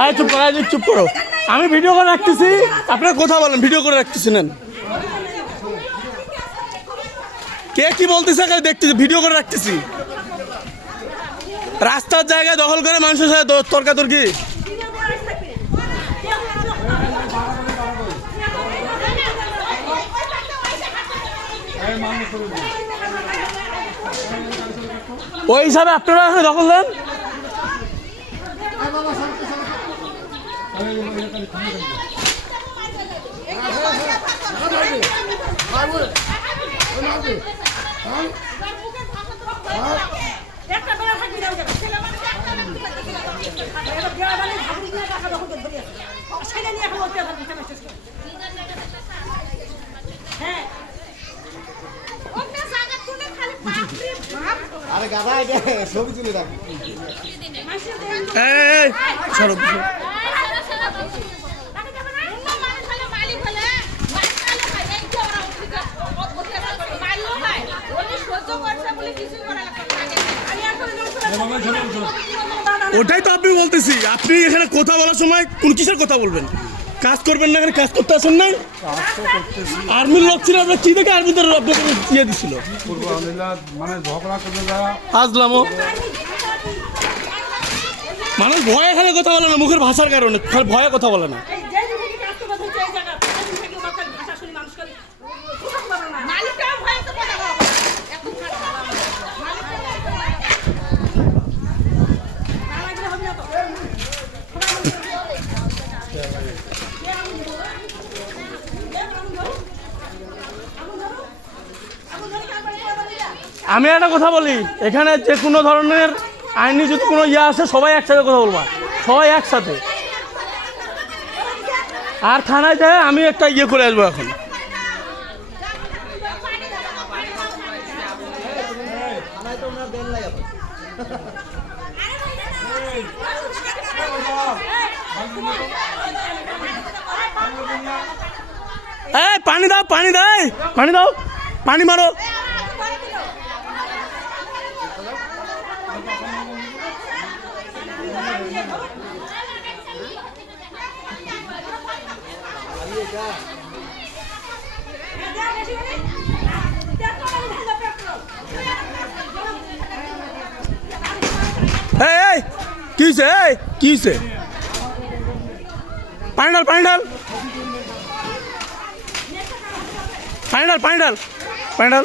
আয় চুপ করো চুপ করো। আমি ভিডিও করে রাখতেছি। আপনারা কথা বলেন ভিডিও করে রাখতেছি, নেন। কে কি বলতেছে দেখতেছি ভিডিও করে রাখতেছি। রাস্তার জায়গায় দখল করে মানুষের সাথে তর্কাতর্কি। ওই হিসাবে আপনারা এখানে দখল দেন? একটা বেলা থাকবি না ওখানে। ছেলে মানুষ একটা বেলা থাকবি না। এবার বেলা বানিয়ে ঝাঁকুনি দিয়ে টাকা দখল করে ধরে আছে। সেটা নিয়ে এখন বলতে পারবি না, শেষ করে। হ্যাঁ ওটাই তো আপনি বলতেছি। আপনি এখানে কথা বলার সময় কোন কিসের কথা বলবেন? কাজ করবেন না কাজ করতে আসেন না আর্মির লোক ছিল, আপনার কি দেখে আর্মিদের ইয়ে দিছিল? মানে মানুষ ভয়ে এখানে কথা বলে না, মুখের ভাষার কারণে ভয়ে কথা বলে না এই যেদিন থেকে কাজ করব হচ্ছে এই জায়গা সেদিন থেকে বাচ্চার ভাষা শুনি মানুষ করে কোথাও পারো না মালিকটাও ভয় তো কথা বলো হবে না তো আমি একটা কথা বলি, এখানে যে কোনো ধরনের আইনি যদি কোনো ইয়ে আসে, সবাই একসাথে কথা বলবা। সবাই একসাথে। আর থানায় যায়, আমি একটা ইয়ে করে আসব এখন। পানি দাও পানি দাও পানি দাও, পানি মারো। এই কি হয়েছে এই কি হয়েছে পানি ডাল পানি ডাল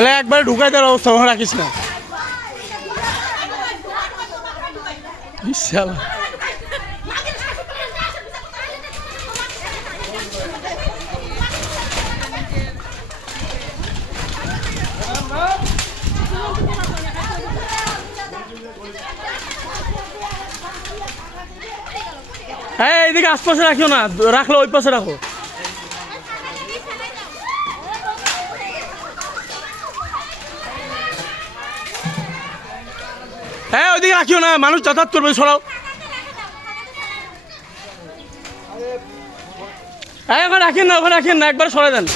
এলা একবার ঢুকাই দেওয়ার অবস্থা রাখিস না। এইদিকে আশপাশে রাখিও না, রাখলে ওই পাশে রাখো। হ্যাঁ ওইদিকে রাখিও না, মানুষ যাতায়াত করবে, সরাও। হ্যাঁ ওখানে রাখেন না, ওখানে রাখেন না, একবার সরাই দেন।